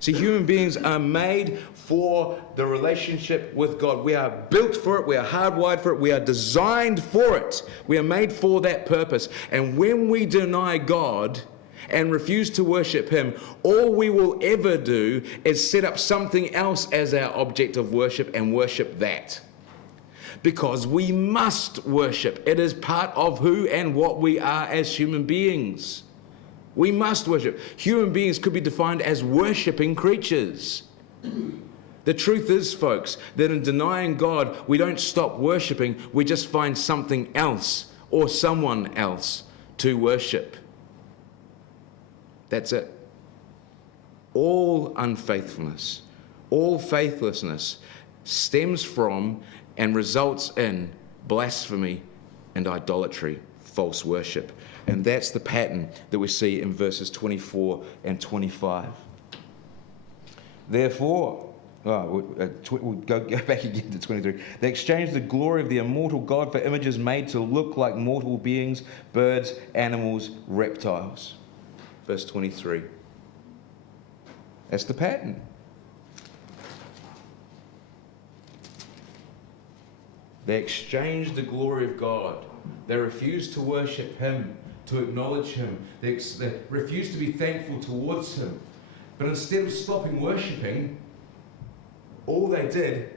See, human beings are made for the relationship with God. We are built for it. We are hardwired for it. We are designed for it. We are made for that purpose. And when we deny God and refuse to worship Him, all we will ever do is set up something else as our object of worship and worship that. Because we must worship. It is part of who and what we are as human beings. We must worship. Human beings could be defined as worshipping creatures. The truth is, folks, that in denying God, we don't stop worshiping. We just find something else or someone else to worship. That's it. All unfaithfulness, all faithlessness stems from and results in blasphemy and idolatry, false worship. And that's the pattern that we see in verses 24 and 25. Therefore, we'll go back again to 23. They exchanged the glory of the immortal God for images made to look like mortal beings, birds, animals, reptiles. Verse 23. That's the pattern. They exchanged the glory of God. They refused to worship Him, to acknowledge Him. They refused to be thankful towards Him. But instead of stopping worshipping, all they did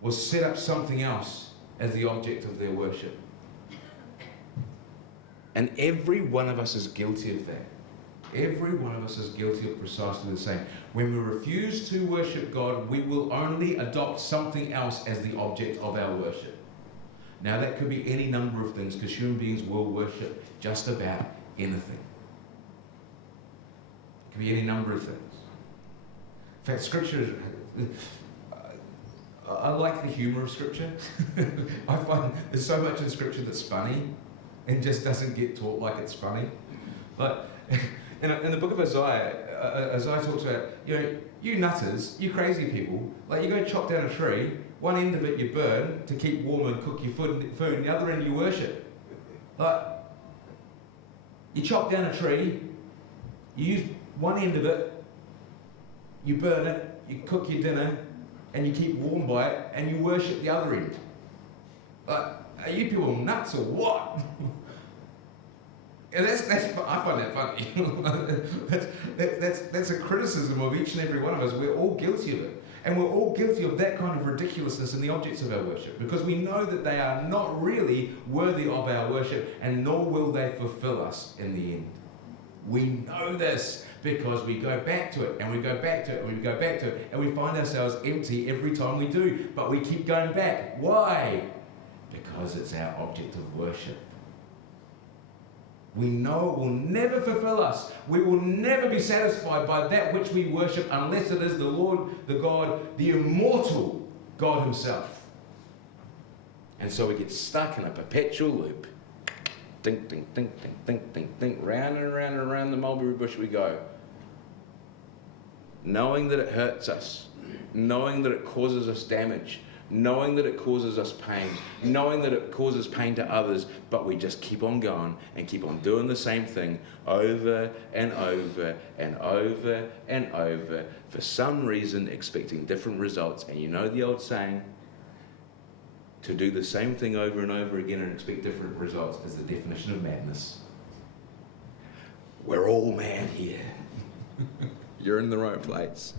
was set up something else as the object of their worship. And every one of us is guilty of that. Every one of us is guilty of precisely the same. When we refuse to worship God, we will only adopt something else as the object of our worship. Now that could be any number of things, because human beings will worship just about anything. It could be any number of things. In fact, Scripture, I like the humour of Scripture. I find there's so much in Scripture that's funny and just doesn't get taught like it's funny. But in the book of Isaiah, Isaiah talks about, you nutters, you crazy people, like you go chop down a tree, one end of it you burn to keep warm and cook your food, and the other end you worship. Like, you chop down a tree, you use one end of it, you burn it, you cook your dinner, and you keep warm by it, and you worship the other end. Like, are you people nuts or what? And that's I find that funny. that's a criticism of each and every one of us. We're all guilty of it. And we're all guilty of that kind of ridiculousness in the objects of our worship, because we know that they are not really worthy of our worship, and nor will they fulfill us in the end. We know this because we go back to it, and we go back to it, and we go back to it, and we find ourselves empty every time we do. But we keep going back. Why? Because it's our object of worship. We know it will never fulfill us. We will never be satisfied by that which we worship unless it is the Lord, the God, the immortal God Himself. And so we get stuck in a perpetual loop. Think, think, think, think, think, think, think. Round and around and around the mulberry bush we go. Knowing that it hurts us. Knowing that it causes us damage. Knowing that it causes us pain, knowing that it causes pain to others, but we just keep on going and keep on doing the same thing over and over and over and over, for some reason expecting different results. And you know the old saying, to do the same thing over and over again and expect different results is the definition of madness. We're all mad here. You're in the right place.